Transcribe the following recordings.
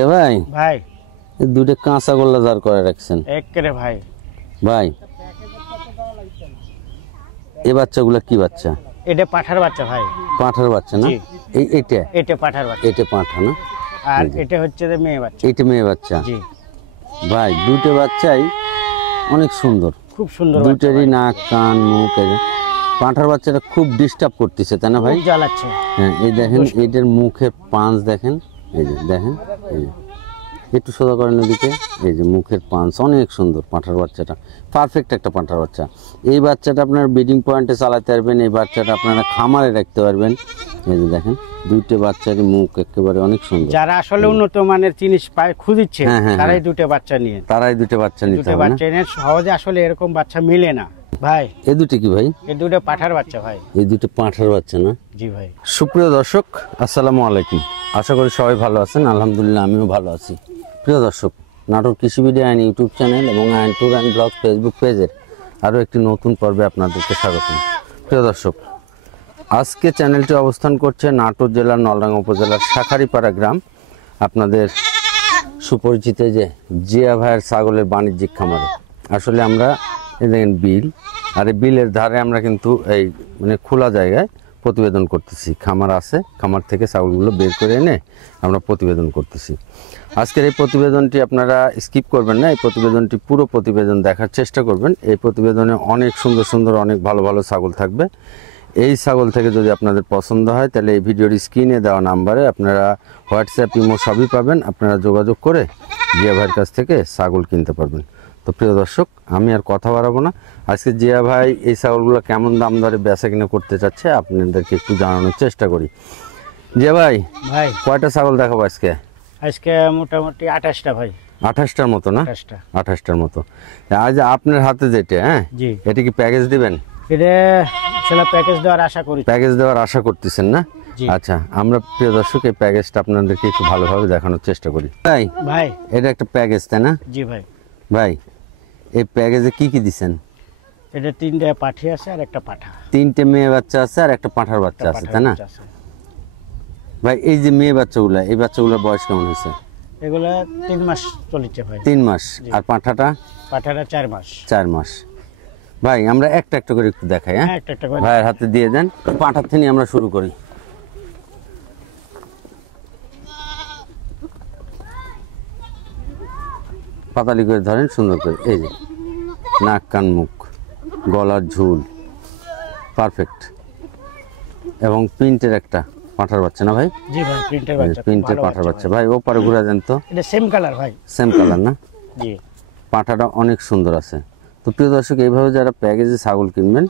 এ ভাই ভাই দুটো কাঁচা গোল্লা দাঁড় করে রাখছেন একেরে ভাই। ভাই এই বাচ্চাগুলো কি বাচ্চা? এটা পাঠার বাচ্চা ভাই। পাঁঠার বাচ্চা না? জি। এটা পাঠার বাচ্চা। এটা পাঁঠা না? আর এটা হচ্ছে যে মেয়ে বাচ্চা। এটা মেয়ে বাচ্চা। জি ভাই দুটো বাচ্চাই অনেক সুন্দর, খুব সুন্দর। দুটোরই নাক কান মুখ। পাঁঠার বাচ্চাটা খুব ডিস্টার্ব করতেছে তাই না ভাই? জ্বালাচ্ছে। হ্যাঁ এই দেখেন এটার মুখে পাঁচ দেখেন, এই যে দেখেন, এই যে একটু সোজা করেন ওদিকে, এই যে মুখের পাঁচ অনেক সুন্দর। পাঁঠার বাচ্চাটা পারফেক্ট একটা পাঁঠার বাচ্চা। এই বাচ্চাটা আপনার ব্রিডিং পয়েন্টে চালাতে পারবেন, এই বাচ্চাটা আপনারা খামারে রাখতে পারবেন। এই যে দেখেন দুইটা বাচ্চারই মুখ একেবারে অনেক সুন্দর। যারা আসলে উন্নত মানের জিনিস পায় খুঁজছে তারাই দুটো বাচ্চা নিয়ে, তারাই দুটো বাচ্চা নিতে দুটো হবে বাচ্চা নিয়ে সহজে আসলে এরকম বাচ্চা মিলে না ভাই। এই দুটো কি ভাই? এই দুটো পাঠার বাচ্চা ভাই। এই দুটো পাঁঠার বাচ্চা না? জি ভাই। সুপ্রিয় দর্শক আসসালামু আলাইকুম, আশা করি সবাই ভালো আছেন। আলহামদুলিল্লাহ আমিও ভালো আছি। প্রিয় দর্শক, নাটোর কৃষি ভিডিও আইন ইউটিউব চ্যানেল এবং আইন ট্যুর অ্যান্ড ব্লগ ফেসবুক পেজের আরও একটি নতুন পর্বে আপনাদেরকে স্বাগতম। প্রিয় দর্শক, আজকে চ্যানেলটি অবস্থান করছে নাটোর জেলার নলডাঙ্গা উপজেলার শাখারিপাড়া গ্রাম। আপনাদের সুপরিচিত যে জিয়া ভাইয়ের ছাগলের বাণিজ্যিক খামারে। আসলে আমরা এই দেখেন বিল, আর এই বিলের ধারে আমরা কিন্তু এই মানে খোলা জায়গায় প্রতিবেদন করতেছি। খামার আছে, খামার থেকে ছাগলগুলো বের করে এনে আমরা প্রতিবেদন করতেছি। আজকের এই প্রতিবেদনটি আপনারা স্কিপ করবেন না, এই প্রতিবেদনটি পুরো প্রতিবেদন দেখার চেষ্টা করবেন। এই প্রতিবেদনে অনেক সুন্দর সুন্দর অনেক ভালো ভালো ছাগল থাকবে। এই ছাগল থেকে যদি আপনাদের পছন্দ হয় তাহলে এই ভিডিওর স্ক্রিনে দেওয়া নাম্বারে আপনারা হোয়াটসঅ্যাপ ইমো সবই পাবেন, আপনারা যোগাযোগ করে জিয়া ভাইয়ের কাছ থেকে ছাগল কিনতে পারবেন। তো প্রিয় দর্শক, আমি আর কথা বাড়াবো না। আজকে জিয়া ভাই এই ছাগলগুলো কেমন দাম দরে বেচা কিনা করতে চাচ্ছে আপনাদেরকে একটু জানানোর চেষ্টা করি। জিয়া ভাই ভাই কয়টা ছাগল দেখাবো আজকে? আজকে মোটামুটি 28টা ভাই। 28টার মতো না? 28টার মতো। আজ আপনার হাতে যেটা, হ্যাঁ জি, এটা কি প্যাকেজ দিবেন? এটা ছেলে প্যাকেজ দেওয়ার আশা করি। প্যাকেজ দেওয়ার আশা করতেছেন না? জি। আচ্ছা, আমরা প্রিয় দর্শক এই প্যাকেজটা আপনাদেরকে একটু ভালোভাবে দেখানোর চেষ্টা করি। ভাই ভাই এটা একটা প্যাকেজ তাই না? জি ভাই। ভাই এই প্যাকেজে কি কি দিচ্ছেন? এটা 3টে পাঠি আছে আর একটা পাঠা। 3টে মেয়ে বাচ্চা আছে আর একটা পাঁঠার বাচ্চা আছে তাই না? ভাই এই যে মেয়ে বাচ্চাগুলা, এই বাচ্চাগুলোর বয়স কেমন হয়েছে? এগুলা 3 মাস চলেছে ভাই। 3 মাস। আর পাঁঠাটা? পাঠাটা 4 মাস। 4 মাস। ভাই আমরা একটা একটা করে একটু দেখাই। হ্যাঁ একটা একটা করে ভাইয়ের হাতে দিয়ে দেন। পাঁঠার থেকে আমরা শুরু করি। পাতালি করে ধরেন সুন্দর করে। এই যে নাক কান মুখ গলার ঝুল পারফেক্ট, এবং প্রিন্টের একটা পাঁঠার বাচ্চা না ভাই? জি ভাই, প্রিন্টের বাচ্চা। প্রিন্টের পাঁঠার বাচ্চা। ভাই ও পারে ঘুরে দেন তো। এটা সেম কালার ভাই। সেম কালার না? জি। পাঁঠাটা অনেক সুন্দর আছে। তো প্রিয় দর্শক, এইভাবে যারা প্যাকেজে ছাগল কিনবেন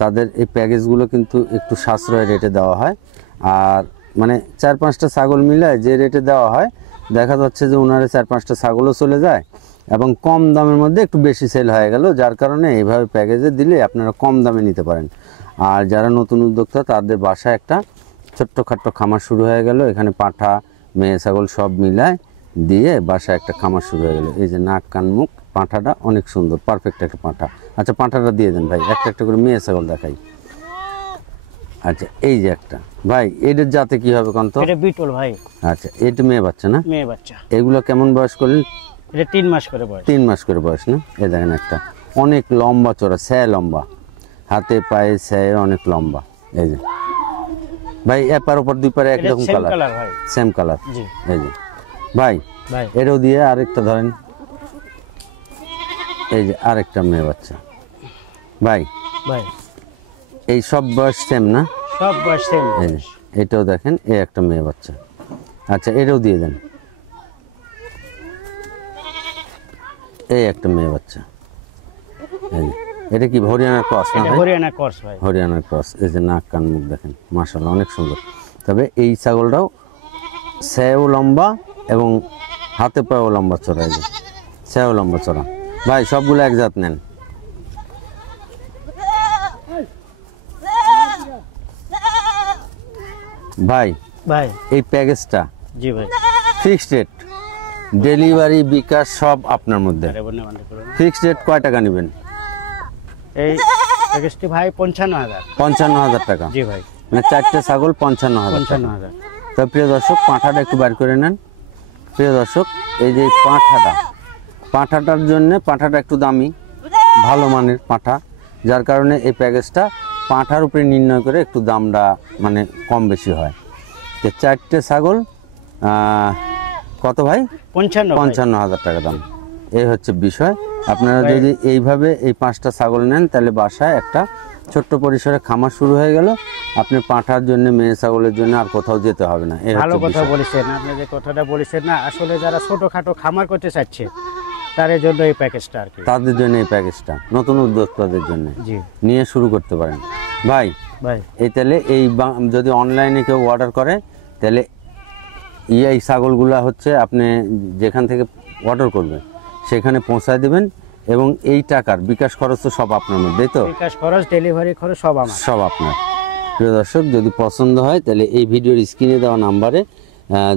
তাদের এই প্যাকেজগুলো কিন্তু একটু সাশ্রয় রেটে দেওয়া হয়। আর মানে 4-5টা ছাগল মিলায় যে রেটে দেওয়া হয়, দেখা যাচ্ছে যে ওনারা 4-5টা ছাগলও চলে যায় এবং কম দামের মধ্যে একটু বেশি সেল হয়ে গেল। যার কারণে এইভাবে প্যাকেজে দিলে আপনারা কম দামে নিতে পারেন। আর যারা নতুন উদ্যোক্তা তাদের বাসায় একটা ছোট্টখাট্টো খামার শুরু হয়ে গেল, এখানে পাঁঠা মেয়ে ছাগল সব মিলায় দিয়ে বাসায় একটা খামার শুরু হয়ে গেল। এই যে নাক কান মুখ পাঁঠাটা অনেক সুন্দর, পারফেক্ট একটা পাঁঠা। আচ্ছা পাঁঠাটা দিয়ে দেন ভাই, একটা একটা করে মেয়ে ছাগল দেখাই। আচ্ছা এই যে একটা ভাই, এদের জাতে কি হবে কন্ত? এটা বিটল ভাই। আচ্ছা এটা মেয়ে বাচ্চা না? মেয়ে বাচ্চা। এগুলো কেমন বয়স করলেন? এটা 3 মাস করে বয়স। 3 মাস করে বয়স না? এই দেখেন একটা অনেক লম্বা চড়া, স্যায় লম্বা, হাতে পায়ে স্যায় অনেক লম্বা। এই যে ভাই এপার ওপর দুই পারে একরকম কালার, সেম কালার। জি। এই যে ভাই ভাই এরও দিয়ে আরেকটা ধরেন। এই যে আরেকটা মেয়ে বাচ্চা। ভাই ভাই এই সব বয়স সেম না? সব বয়স সেম। এই যে এটাও দেখেন, এই একটা মেয়ে বাচ্চা। আচ্ছা এটাও দিয়ে দেন। এই একটা মেয়ে বাচ্চা। এই যে এটা কি হরিয়ানার ক্রস না? হরিয়ানা ক্রস ভাই। হরিয়ানার ক্রস। এই যে নাক কান মুখ দেখেন, মাশাআল্লাহ অনেক সুন্দর। তবে এই ছাগলটাও স্যাও লম্বা এবং হাতে পায়েও লম্বা চড়া। এই যে স্যাও লম্বা চড়া। ভাই সবগুলো এক জাত নেন। ভাই ভাই এই প্যাকেজটা জি ভাই ফিক্সড রেট, ডেলিভারি বিকাশ সব আপনার মধ্যে। ফিক্সড রেট কয় টাকা নেবেন? এই প্যাকেজটি ভাই 55,000। 55,000 টাকা? জি ভাই। মানে 4টে ছাগল 55,000। 55,000। তো প্রিয় দর্শক, পাঁঠাটা একটু বার করে নেন। প্রিয় দর্শক, এই যে পাঁঠাটার জন্য পাঁঠাটা একটু দামি, ভালো মানের পাঁঠা, যার কারণে এই প্যাকেজটা পাঁঠার উপরে নির্ণয় করে একটু দামটা মানে কম বেশি হয়। তো 4টে ছাগল কত ভাই? 55,000 টাকা দাম। এই হচ্ছে বিষয়। আপনারা যদি এইভাবে এই 5টা ছাগল নেন তাহলে বাসায় একটা ছোট্ট পরিসরে খামার শুরু হয়ে গেল। আপনি পাঁঠার জন্য, মেয়ে ছাগলের জন্য আর কোথাও যেতে হবে না। ভালো কথা বলেছেন আপনি, যে কথাটা বলেছেন না, আসলে যারা ছোটখাটো খামার করতে চাচ্ছে তাদের জন্য এই প্যাকেজটা আর কি, তাদের জন্য এই প্যাকেজটা, নতুন উদ্যোক্তাদের জন্য জি নিয়ে শুরু করতে পারেন। ভাই এই তাহলে এই যদি অনলাইনে কেউ অর্ডার করে তাহলে এই ছাগলগুলা হচ্ছে আপনি যেখান থেকে অর্ডার করবেন সেখানে পৌঁছায় দেবেন, এবং এই টাকার বিকাশ খরচ তো সব আপনার মধ্যেই, তো বিকাশ খরচ, ডেলিভারি খরচ সব আপনার। প্রিয় দর্শক, যদি পছন্দ হয় তাহলে এই ভিডিওর স্ক্রিনে দেওয়া নাম্বারে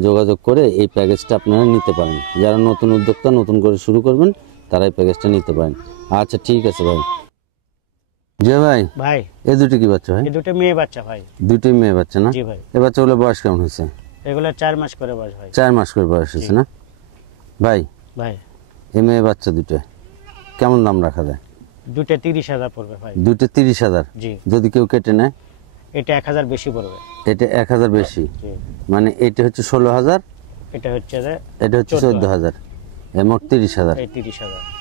যোগাযোগ করে এই প্যাকেজটা আপনারা নিতে পারেন। যারা নতুন উদ্যোক্তা, নতুন করে শুরু করবেন, তারা এই প্যাকেজটা নিতে পারেন। আচ্ছা ঠিক আছে ভাই। যে ভাই এই দুটো কি বাচ্চা ভাই? এই দুটো মেয়ে বাচ্চা ভাই। দুটোই মেয়ে বাচ্চা না? জি ভাই। এই বাচ্চাগুলো বয়স কেমন হয়েছে? এগুলো 4 মাস করে বয়স ভাই। 4 মাস করে বয়স হয়েছে না ভাই? এই মেয়ে বাচ্চা দুটো কেমন দাম রাখা যায়? দুটো 30,000 পড়বে ভাই। দুটো 30,000? জি। যদি কেউ কেটে নেয়? এটা 1,000 বেশি পড়বে। এটা 1,000 বেশি? মানে এটা হচ্ছে 16,000, এটা হচ্ছে 14,000, মোট 30,000।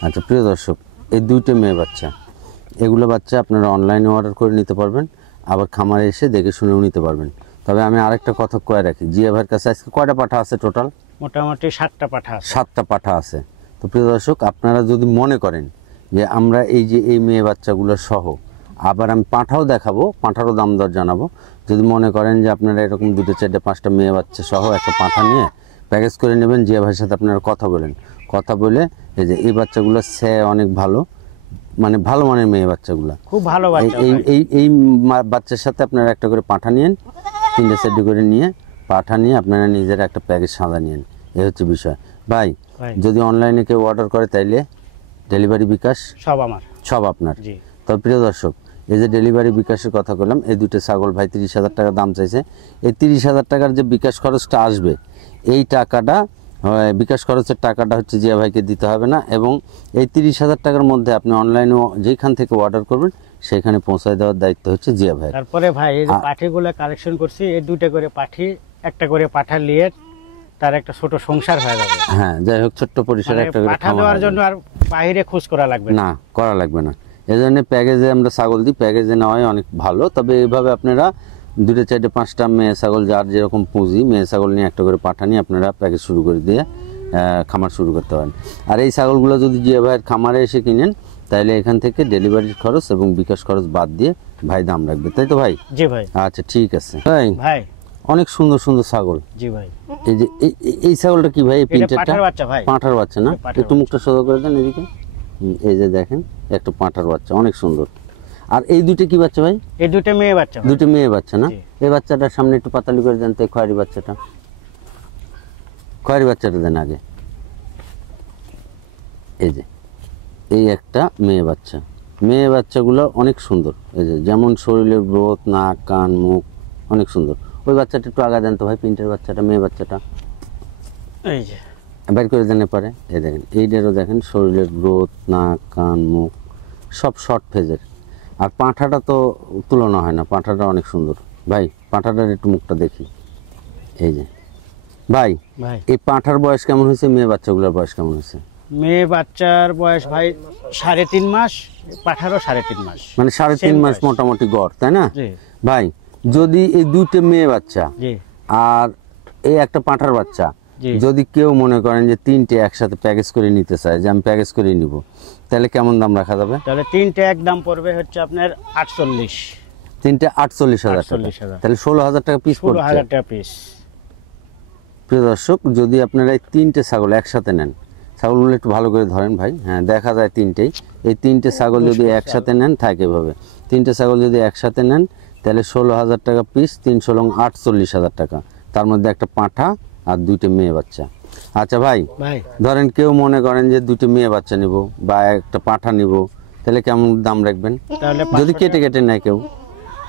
আচ্ছা প্রিয় দর্শক, এই দুইটা মেয়ে বাচ্চা, এগুলো বাচ্চা আপনারা অনলাইনে অর্ডার করে নিতে পারবেন, আবার খামারে এসে দেখে শুনেও নিতে পারবেন। তবে আমি আরেকটা কথা কয়ে রাখি, জিয়া ভাইয়ের কাছে আজকে কয়টা পাঠা আছে টোটাল? মোটামুটি 7টা পাঠা আছে। 7টা পাঠা আছে। তো প্রিয় দর্শক, আপনারা যদি মনে করেন যে আমরা এই যে এই মেয়ে বাচ্চাগুলো সহ আবার আমি পাঠাও দেখাবো, পাঠারও দাম দর জানাবো, যদি মনে করেন যে আপনারা এরকম 2, 4, 5টা মেয়ে বাচ্চা সহ একটা পাঠা নিয়ে প্যাকেজ করে নেবেন, জিয়া ভাইয়ের সাথে আপনারা কথা বলে এই যে এই বাচ্চাগুলো অনেক ভালো, মানে ভালো মানের মেয়ে বাচ্চাগুলো, খুব ভালো বাচ্চা। এই বাচ্চার সাথে আপনারা একটা করে পাঠা নিয়েন, 3টে সেট করে নিয়ে পাঠা নিয়ে আপনারা নিজেরা একটা প্যাকেজ সাদা নিয়েন। এই হচ্ছে বিষয় ভাই। যদি অনলাইনে কেউ অর্ডার করে তাইলে ডেলিভারি বিকাশ সব আপনার। তবে প্রিয় দর্শক, এই যে ডেলিভারি বিকাশের কথা বললাম, এই দুটো ছাগল ভাই 30,000 টাকা দাম চাইছে। এই 30,000 টাকার যে বিকাশ খরচটা আসবে, এই টাকাটা বিকাশ খরচের টাকাটা হচ্ছে জিয়া ভাইকে দিতে হবে না, এবং এই 30,000 টাকার মধ্যে আপনি অনলাইনে যেখান থেকে অর্ডার করবেন সেখানে পৌঁছায় দেওয়ার দায়িত্ব হচ্ছে জিয়া ভাই। তারপরে ভাই এই যে পাঠিগুলো কালেকশন করছি, এই 2টা করে পাঠি, একটা করে পাঠা নিয়ে তার একটা ছোট সংসার হয়ে যাবে। হ্যাঁ, যাই হোক, ছোট্ট পরিসরে একটা করে পাঠা দেওয়ার জন্য আর বাইরে খোঁজ করা লাগবে না, করা লাগবে না। এই জন্য প্যাকেজে আমরা ছাগল দিই, প্যাকেজে নেওয়াই অনেক ভালো। তবে এইভাবে আপনারা 2, 4, 5টা মেয়ে ছাগল, যার যেরকম পুঁজি, মেয়ে ছাগল নিয়ে একটা করে পাঠা নিয়ে আপনারা প্যাকেজ শুরু করে দিয়ে খামার শুরু করতে পারেন। আর এই ছাগলগুলো যদি জিয়া ভাইয়ের খামারে এসে কিনেন তাহলে এখান থেকে ডেলিভারির খরচ এবং বিকাশ খরচ বাদ দিয়ে ভাই দাম রাখবে, তাই তো ভাই? জি ভাই। আচ্ছা ঠিক আছে ভাই। অনেক সুন্দর সুন্দর ছাগল। জি ভাই। এই যে এই ছাগলটা কি ভাই? এই প্রিন্টেরটা পাঁঠার বাচ্চা না? একটু মুখটা সোজা করে দেন এদিকে। এই যে দেখেন, একটা পাঁঠার বাচ্চা, অনেক সুন্দর। আর এই দুটো কি বাচ্চা ভাই? এই দুটো মেয়ে বাচ্চা। দুটো মেয়ে বাচ্চা না? এই বাচ্চাটার সামনে একটু পাতালি করে দেন তো, খয়েরি বাচ্চাটা দেন আগে। এই যে এই একটা মেয়ে বাচ্চা, মেয়ে বাচ্চাগুলো অনেক সুন্দর। এই যে যেমন শরীরের গ্রোথ, নাক, কান, মুখ অনেক সুন্দর। ওই বাচ্চাটা একটু আগা দেন তো ভাই, প্রিন্টের বাচ্চাটা, মেয়ে বাচ্চাটা এই যে বের করে দেন পারে। এই দেখেন, এইটারও দেখেন শরীরের গ্রোথ, নাক, কান, মুখ সব শর্ট ফেজের। আর পাঁঠাটা তো তুলনা হয় না, পাঁঠাটা অনেক সুন্দর ভাই। পাঁঠাটার একটু মুখটা দেখি। এই যে ভাই, এই পাঁঠার বয়স কেমন হয়েছে? মেয়ে বাচ্চাগুলোর বয়স কেমন হয়েছে? মেয়ে বাচ্চার বয়স ভাই 3.5 মাস, পাঠারও 3.5 মাস, মানে 3.5 মাস মোটামুটি গড়, তাই না ভাই? যদি এই দুটো মেয়ে বাচ্চা আর এই একটা পাঁঠার বাচ্চা, যদি কেউ মনে করেন যে 3টে একসাথে প্যাকেজ করে নিতে চায়, যে আমি প্যাকেজ করে নিব, তাহলে কেমন দাম রাখা যাবে? তাহলে 3টে এক দাম পড়বে হচ্ছে আপনার 48। 3টে 48,000 টাকা, তাহলে 16,000 টাকা পিস পড়বে। 16,000 টাকা পিস। প্রিয় দর্শক, যদি আপনারা এই 3টে ছাগল একসাথে নেন, ছাগলগুলো একটু ভালো করে ধরেন ভাই, হ্যাঁ দেখা যায় 3টেই। এই 3টে ছাগল যদি একসাথে নেন, থাকে এভাবে, 3টে ছাগল যদি একসাথে নেন তাহলে 16,000 টাকা পিস, 3 16 48,000 টাকা। তার মধ্যে একটা পাঁঠা আর 2টে মেয়ে বাচ্চা। আচ্ছা ভাই, ধরেন কেউ মনে করেন যে 2টে মেয়ে বাচ্চা নিব বা একটা পাঁঠা নিব, তাহলে কেমন দাম রাখবেন? যদি কেটে কেটে নেয় কেউ,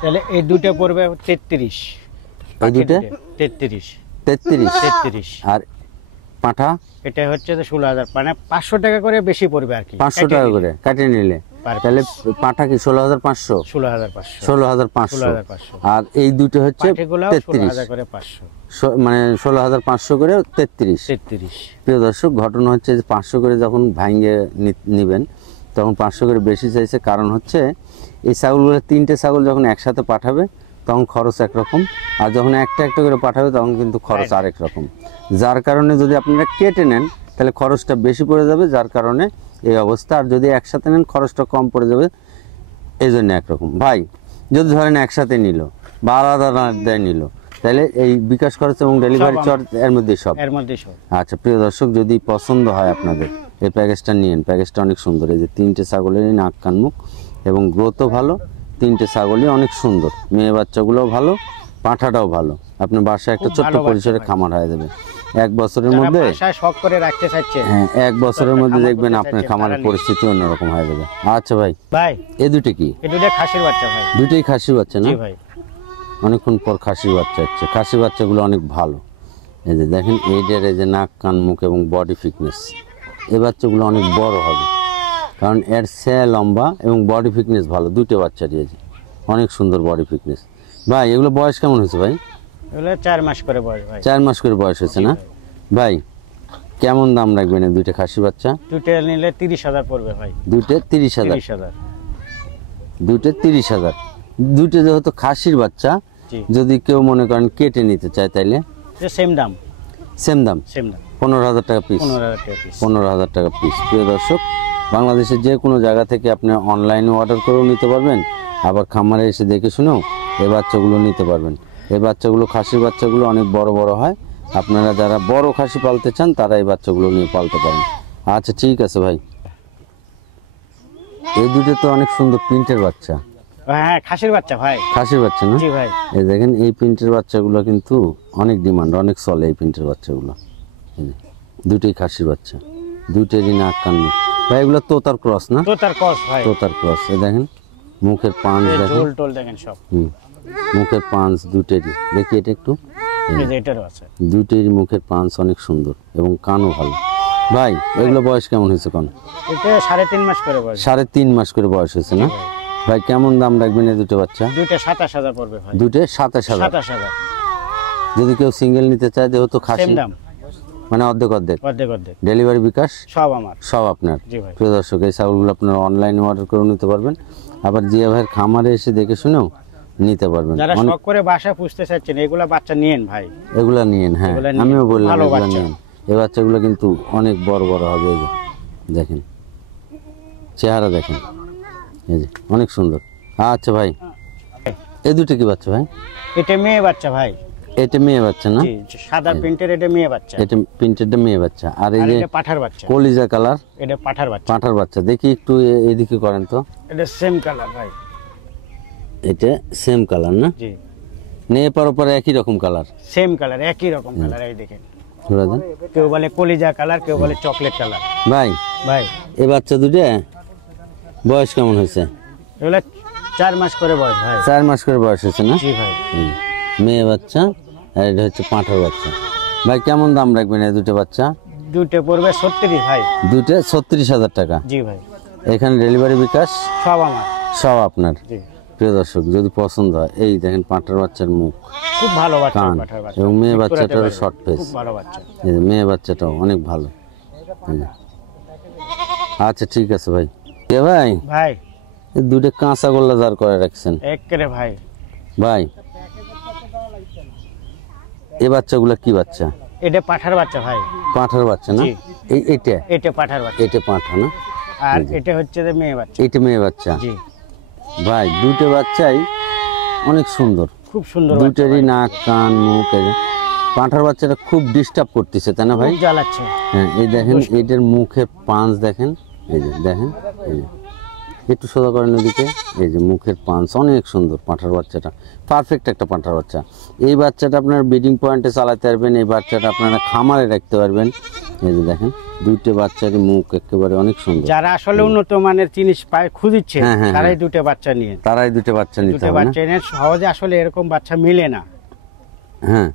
তাহলে এই দুটো পড়বে 33। এই দুটো 33। 33। আর পাঠা এটা হচ্ছে যে 16,000, মানে 500 টাকা করে বেশি পড়বে আর কি, 500 টাকা করে কাটিয়ে নিলে। তাহলে পাঠা কি 16,500? 16,500, 16,500। 16,500। আর এই দুটো হচ্ছে পাঠিগুলো 33, 16,000 করে 500, মানে 16,500 করে 33। 33। প্রিয় দর্শক, ঘটনা হচ্ছে যে 500 করে যখন ভাঙে নেবেন তখন 500 করে বেশি চাইছে, কারণ হচ্ছে এই ছাগলগুলো 3টে ছাগল যখন একসাথে পাঠাবে তখন খরচ একরকম, আর যখন একটা একটা করে পাঠাবে তখন কিন্তু খরচ আরেক রকম। যার কারণে যদি আপনারা কেটে নেন তাহলে খরচটা বেশি পড়ে যাবে, যার কারণে এই অবস্থা। আর যদি একসাথে নেন খরচটা কম পড়ে যাবে, এই জন্য একরকম। ভাই যদি ধরেন একসাথে নিল বা আলাদা আলাদা নিল, তাহলে এই বিকাশ খরচ এবং ডেলিভারি চার্জ এর মধ্যে সব। আচ্ছা প্রিয় দর্শক, যদি পছন্দ হয় আপনাদের এই প্যাকেজটা নিন, প্যাকেজটা অনেক সুন্দর। এই যে 3টে ছাগলেরই নাক কান মুখ এবং গ্রোথও ভালো, 3টে ছাগলই অনেক সুন্দর, মেয়ে বাচ্চাগুলোও ভালো, পাঁঠাটাও ভালো। আপনার বাসায় একটা ছোট্ট পরিসরে খামার হয়ে যাবে। 1 বছরের মধ্যে শখ করে রাখতে চাইছে, হ্যাঁ 1 বছরের মধ্যে দেখবেন আপনার খামারের পরিস্থিতি অন্যরকম হয়ে যাবে। আচ্ছা ভাই, এই দুটো কি? এই দুটো খাসির বাচ্চা ভাই। দুটোই খাসির বাচ্চা না? জি ভাই। অনেকক্ষণ পর খাসির বাচ্চা হচ্ছে। খাসির বাচ্চাগুলো অনেক ভালো। এই যে দেখেন এইটার এই যে নাক কান মুখ এবং বডি ফিটনেস, এই বাচ্চাগুলো অনেক বড় হবে, কারণ এর সে লম্বা এবং বডি ফিটনেস ভালো। 2টে বাচ্চা দিয়েছে, অনেক সুন্দর বডি ফিটনেস। ভাই এগুলো বয়স কেমন হয়েছে ভাই? এগুলো 4 মাস করে বয়স ভাই। 4 মাস করে বয়স হয়েছে না ভাই? কেমন দাম রাখবেন এই 2টে খাসি বাচ্চা? দুটো নিলে 30,000 পড়বে ভাই। দুটো 30,000? 30,000। দুটো 30,000। দুটো যেহেতু খাসির বাচ্চা, যদি কেউ মনে করেন কেটে নিতে চায় তাইলে সেম দাম? সেম দাম, 15,000 টাকা পিস। 15,000 টাকা পিস। প্রিয় দর্শক, বাংলাদেশের যে কোনো জায়গা থেকে আপনি অনলাইনে অর্ডার করেও নিতে পারবেন, আবার খামারে এসে দেখে শুনেও এই বাচ্চাগুলো নিতে পারবেন। এই বাচ্চাগুলো, খাসির বাচ্চাগুলো অনেক বড় বড় হয়। আপনারা যারা বড় খাসি পালতে চান তারা এই বাচ্চাগুলো নিয়ে পালতে পারেন। আচ্ছা ঠিক আছে ভাই, এই দুটো তো অনেক সুন্দর প্রিন্টের বাচ্চা। হ্যাঁ খাসির বাচ্চা ভাই। খাসির বাচ্চা না? জি ভাই। এই দেখেন এই প্রিন্টের বাচ্চাগুলো কিন্তু অনেক ডিমান্ড, অনেক চলে এই প্রিন্টের বাচ্চাগুলো। দুটোই খাসির বাচ্চা, দুটোরই নাক কান মুখ। ভাই এগুলো তোতার ক্রস না? তোতার ক্রস ভাই। তোতার ক্রস। এই দেখেন মুখের পাঁচ দেখেন, ঝোল টোল দেখেন সব। মুখের পাঁচ দুটোরই দেখি, এটা একটু এটারও আছে। দুটোরই মুখের পাঁচ অনেক সুন্দর এবং কানও ভালো। ভাই এগুলো বয়স কেমন হয়েছে কোন? এটা 3.5 মাস করে বয়স। 3.5 মাস করে বয়স হয়েছে না ভাই? কেমন দাম রাখবেন এই দুটো বাচ্চা? দুটো 27,000 পড়বে ভাই। দুটো 27,000? 27,000। যদি কেউ সিঙ্গেল নিতে চায়, যেহেতু খাসি দাম, মানে অর্ধেক অর্ধেক। অর্ধেক অর্ধেক। ডেলিভারি বিকাশ সব আমার, সব আপনার। জি ভাই। প্রিয় দর্শক, এই ছাগলগুলো আপনারা অনলাইনে অর্ডার করে নিতে পারবেন, আবার জিয়া ভাইয়ের খামারে এসে দেখে শুনেও নিতে পারবেন। যারা শখ করে বাসায় পুষতে চাচ্ছেন এগুলা বাচ্চা নিয়েন ভাই, এগুলা নিয়েন। হ্যাঁ আমিও বললাম এগুলা নিয়েন। এই বাচ্চাগুলো কিন্তু অনেক বড় বড় হবে। এই যে দেখেন চেহারা দেখেন, এই যে অনেক সুন্দর। আচ্ছা ভাই, এই দুটো কি বাচ্চা ভাই? এটা মেয়ে বাচ্চা ভাই। এটা মেয়ে বাচ্চা না? সাদা প্রিন্টের, এটা মেয়ে বাচ্চা। এটা প্রিন্টেরটা মেয়ে বাচ্চা। আর এই যে পাঠার বাচ্চা, কলিজা কালার, এটা পাঠার বাচ্চা। পাঠার বাচ্চা দেখি একটু এদিকে করেন তো। এটা সেম কালার ভাই। এটা সেম কালার না? জি। নেই পরে একই রকম কালার, সেম কালার, একই রকম কালার। এই দেখেন, ঘুরে দেন। কেউ বলে কলিজা কালার, কেউ বলে চকলেট কালার। ভাই ভাই এই বাচ্চা দুটো বয়স কেমন হয়েছে? এগুলো 4 মাস করে বয়স ভাই। 4 মাস করে বয়স হয়েছে না? জি ভাই। মেয়ে বাচ্চা, আর এটা হচ্ছে পাঁঠার বাচ্চা। ভাই কেমন দাম রাখবেন এই দুটো বাচ্চা? দুটো পড়বে 36 ভাই। দুটো 36,000 টাকা? জি ভাই। এখানে ডেলিভারি বিকাশ সব আমার, সব আপনার। জি। প্রিয় দর্শক, যদি পছন্দ হয়, এই দেখেন পাঁঠার বাচ্চার মুখ, খুব ভালো বাচ্চা, কান, পাঠার বাচ্চা। এবং মেয়ে বাচ্চাটারও শর্ট ফেস, খুব ভালো বাচ্চা। এই যে মেয়ে বাচ্চাটাও অনেক ভালো। আচ্ছা ঠিক আছে ভাই। এ ভাই, ভাই এই দুটো কাঁচা গোল্লা জার করে রাখছেন একেবারে ভাই। ভাই এই বাচ্চাগুলো কি বাচ্চা? এটা পাঠার বাচ্চা ভাই। পাঁঠার বাচ্চা না? এইটা এটা পাঠার বাচ্চা। এটা পাঁঠা না? আর এটা হচ্ছে যে মেয়ে বাচ্চা। এটা মেয়ে বাচ্চা। জি ভাই দুটো বাচ্চাই অনেক সুন্দর, খুব সুন্দর। দুটোরই নাক কান মুখ। পাঁঠার বাচ্চাটা খুব ডিস্টার্ব করতেছে তাই না ভাই? জ্বালাচ্ছে। হ্যাঁ এই দেখেন এটার মুখে পাঁচ দেখেন, এই যে দেখেন, এই যে একটু সোজা করেন ওদিকে। এই যে মুখের পাঁচ অনেক সুন্দর। পাঁঠার বাচ্চাটা পারফেক্ট একটা পাঁঠার বাচ্চা। এই বাচ্চাটা আপনার ব্রিডিং পয়েন্টে চালাতে পারবেন, এই বাচ্চাটা আপনারা খামারে রাখতে পারবেন। এই যে দেখেন দুটো বাচ্চারই মুখ একেবারে অনেক সুন্দর। যারা আসলে উন্নত মানের জিনিস পায় খুঁজছে, তারাই দুটো বাচ্চা নিয়ে, তারাই দুটো বাচ্চা নিতে হবে। বাচ্চা এনে সহজে আসলে এরকম বাচ্চা মিলে না। হ্যাঁ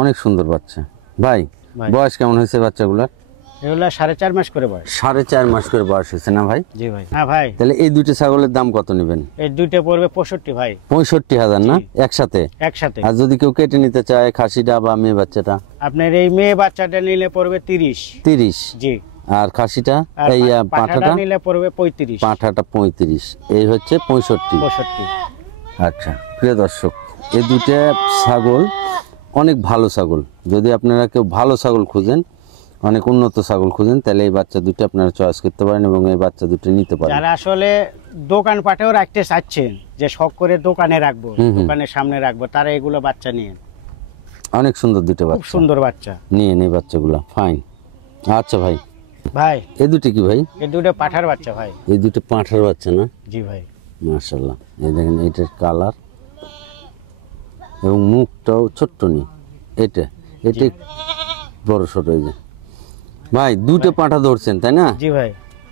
অনেক সুন্দর বাচ্চা। ভাই ভাই। বয়স কেমন হয়েছে বাচ্চাগুলার? এগুলা 4.5 মাস করে বয়স। 4.5 মাস করে বয়স হয়েছে না ভাই? জি ভাই। হ্যাঁ ভাই, তাহলে এই দুইটা ছাগলের দাম কত নেবেন? এই দুইটা পড়বে 65 ভাই। 65,000 না একসাথে? একসাথে। আর যদি কেউ কেটে নিতে চায় খাসিটা বা মেয়ে বাচ্চাটা? আপনার এই মেয়ে বাচ্চাটা নিলে পড়বে 30। 30। জি। আর খাসিটা আর এই পাঠাটা পাঠাটা? নিলে পড়বে 35। পাঠাটা 35, এই হচ্ছে 65। 65। আচ্ছা প্রিয় দর্শক, এই দুইটা ছাগল অনেক ভালো ছাগল। যদি আপনারা কেউ ভালো ছাগল খুঁজেন, অনেক উন্নত ছাগল খুঁজেন, তাহলে এই বাচ্চা দুটো আপনারা চয়েস করতে পারেন এবং এই বাচ্চা দুটো নিতে পারেন। যারা আসলে দোকান পাটেও রাখতে চাচ্ছেন, যে শখ করে দোকানে রাখবো, দোকানের সামনে রাখবো, তারা এগুলো বাচ্চা নিয়ে। অনেক সুন্দর দুটো খুব বাচ্চা, সুন্দর বাচ্চা। নিয়ে নেই বাচ্চাগুলো, ফাইন। আচ্ছা ভাই, ভাই এই দুটো কি ভাই? এই দুটো পাঠার বাচ্চা ভাই। এই দুটো পাঁঠার বাচ্চা না? জি ভাই। মাশাআল্লাহ, এই দেখেন এটার কালার এবং মুখটাও ছোট্ট নি, এটা বড় ছোট। এই যে ভাই দুটো পাঁঠা ধরছেন তাই না? জি ভাই।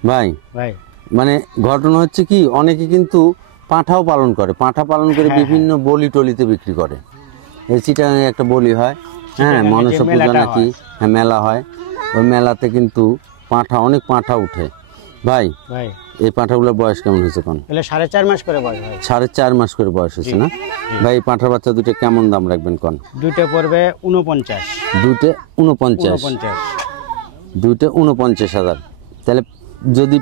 ভাই ভাই মানে ঘটনা হচ্ছে কি, অনেকে কিন্তু পাঁঠাও পালন করে, পাঁঠা পালন করে বিভিন্ন বলি টলিতে বিক্রি করে। এই চিটাগাঙে একটা বলি হয়, হ্যাঁ, মনসা পূজা নাকি, হ্যাঁ মেলা হয়, ওই মেলাতে কিন্তু পাঁঠা, অনেক পাঁঠা উঠে। ভাই ভাই এই পাঁঠাগুলোর বয়স কেমন হয়েছে কোন? এগুলো 4.5 মাস করে বয়স ভাই। 4.5 মাস করে বয়স হয়েছে না? ভাই এই পাঁঠার বাচ্চা দুটো কেমন দাম রাখবেন কোন? দুটো পড়বে 49। দুটো 49। 49। দুটো 49,000। তাহলে যদি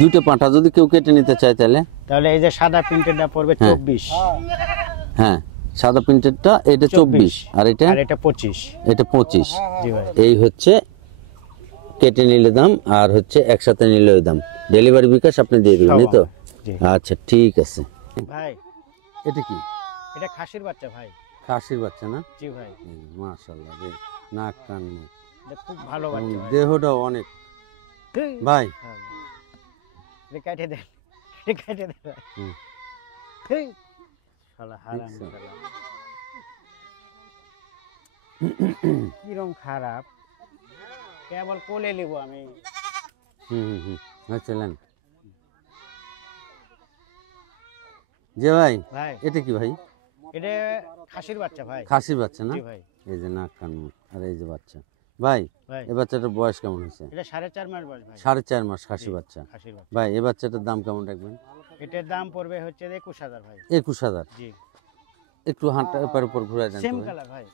দুটো পাঁঠা যদি কেউ কেটে নিতে চায় তাহলে? তাহলে এই যে সাদা প্রিন্টেডটা পড়বে 24। হ্যাঁ, সাদা প্রিন্টেডটা এটা 24, আর এটা? আর এটা 25। এটা 25। জি ভাই। এই হচ্ছে কেটে নিলে দাম, আর হচ্ছে একসাথে নিলে ওই দাম। ডেলিভারি বিকাশ আপনি দিয়ে দিবেন, এই তো? জি। আচ্ছা ঠিক আছে। ভাই এটা কি? এটা খাসির বাচ্চা ভাই। খাসির বাচ্চা না? জি ভাই। মাশাআল্লাহ, রে নাক কান মুখ এটা খুব ভালো এবং বাচ্চা ভাই। দেহটাও অনেক। ভাই হ্যাঁ। এটা কেটে দেন, এটা কেটে দেন ভাই। হুম। হেই, শালা হারাম দেখছো? শালা। কিরম খারাপ, কেবল কোলে নিব আমি। চলেন যে ভাই, ভাই এটা কি ভাই? এটা খাসির বাচ্চা ভাই। খাসির বাচ্চা না? জি ভাই। এই যে নাক কান মুখ আর এই যে বাচ্চা। ভাই ভাই এই বাচ্চাটার বয়স কেমন হয়েছে? এটা 4.5 মাস বয়স ভাই। 4.5 মাস খাসি বাচ্চা। খাসির বাচ্চা। ভাই এই বাচ্চাটার দাম কেমন রাখবেন? এটার দাম পড়বে হচ্ছে 21,000 ভাই। 21,000। জি। একটু হাঁটা এপার উপর ঘুরে যান সেম কালার ভাই।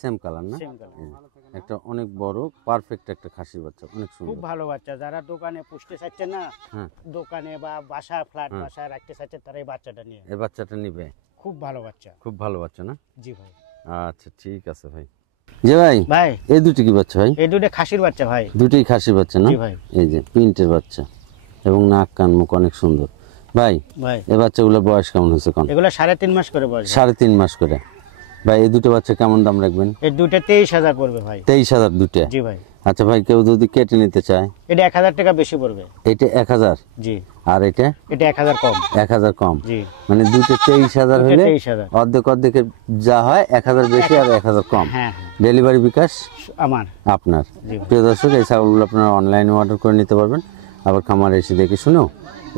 সেম কালার না? Same colour. এই যে, একটা অনেক বড় পারফেক্ট একটা খাসির বাচ্চা, অনেক খুব সুন্দর। ভালো বাচ্চা, যারা দোকানে পুষতে চাচ্ছে না, হ্যাঁ, দোকানে বা বাসা ফ্ল্যাট বাসায় রাখতে চাচ্ছে, তারা এই বাচ্চাটা নিয়ে। এই বাচ্চাটা নিবে। খুব ভালো বাচ্চা। খুব ভালো বাচ্চা না? জি ভাই। আচ্ছা ঠিক আছে ভাই। যে ভাই ভাই এই দুটি কি বাচ্চা ভাই? এই দুটো খাসির বাচ্চা ভাই। দুটোই খাসির বাচ্চা না? জি ভাই। এই যে প্রিন্টের বাচ্চা এবং নাক কান মুখ অনেক সুন্দর। ভাই ভাই এই বাচ্চাগুলোর বয়স কেমন হয়েছে কোন? এগুলো 3.5 মাস করে বয়স ভাই। 3.5 মাস করে। ভাই এই দুটো বাচ্চা কেমন দাম রাখবেন? এই দুটো 23,000 পড়বে ভাই। 23,000 দুটো? জি ভাই। আচ্ছা ভাই, কেউ যদি কেটে নিতে চায়? এটা 1,000 টাকা বেশি পড়বে। এটা 1,000 জি। আর এটা? এটা 1,000 কম। 1,000 কম। জি। মানে দুটো 23,000 দুটো হলে 23,000। অর্ধেক অর্ধেকের যা হয় 1,000 বেশি আর 1,000 কম। হ্যাঁ ডেলিভারি বিকাশ আমার। আপনার। জি। প্রিয় দর্শক, এই ছাগলগুলো আপনারা অনলাইনে অর্ডার করে নিতে পারবেন, আবার খামারে এসে দেখে শুনেও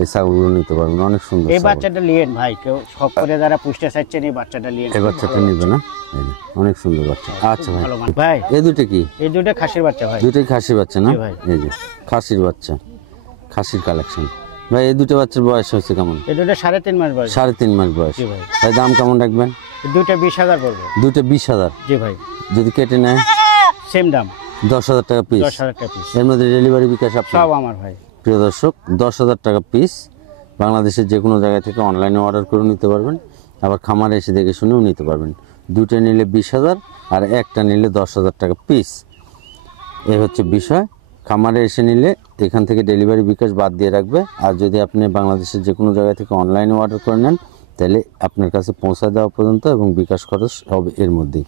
এই ছাগলগুলো নিতে পারবেন। অনেক সুন্দর এই ছাগল। বাচ্চাটা লিয়েন ভাই, কেউ শখ করে যারা পুষতে চাচ্ছেন এই বাচ্চাটা লিয়েন। এই বাচ্চাটা নিবে না? এই যে, অনেক সুন্দর বাচ্চা। আচ্ছা ভাই, ভালো মান ভাই। এই দুটো কি? এই দুটো খাসির বাচ্চা ভাই। দুটোই খাসির বাচ্চা না? জি ভাই। এই যে খাসির বাচ্চা, খাসির কালেকশন। ভাই এই দুটো বাচ্চার বয়স হচ্ছে কেমন? এই দুটো 3.5 মাস বয়স। 3.5 মাস বয়স। জি ভাই। ভাই দাম কেমন রাখবেন? এই দুটো 20,000 পড়বে। দুটো 20,000। জি ভাই। যদি কেটে নেয়? সেম দাম, 10,000 টাকা পিস। 10,000 টাকা পিস। এর মধ্যে ডেলিভারি বিকাশ আপনার? সব আমার ভাই। প্রিয় দর্শক, 10,000 টাকা পিস। বাংলাদেশের যে কোনো জায়গা থেকে অনলাইনে অর্ডার করে নিতে পারবেন, আবার খামারে এসে দেখে শুনেও নিতে পারবেন। দুটো নিলে 20,000 আর একটা নিলে 10,000 টাকা পিস। এই হচ্ছে বিষয়। খামারে এসে নিলে এখান থেকে ডেলিভারি বিকাশ বাদ দিয়ে রাখবে। আর যদি আপনি বাংলাদেশের যে কোনো জায়গা থেকে অনলাইনে অর্ডার করে নেন, তাহলে আপনার কাছে পৌঁছা দেওয়া পর্যন্ত এবং বিকাশ খরচ হবে এর মধ্যেই।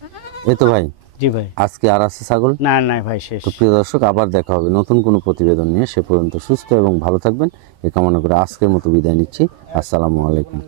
এই তো ভাই, জি ভাই। আজকে আর আছে ছাগল? না না ভাই, শেষ। তো প্রিয় দর্শক, আবার দেখা হবে নতুন কোনো প্রতিবেদন নিয়ে। সে পর্যন্ত সুস্থ এবং ভালো থাকবেন এই কামনা করে আজকের মতো বিদায় নিচ্ছি। আসসালামু আলাইকুম।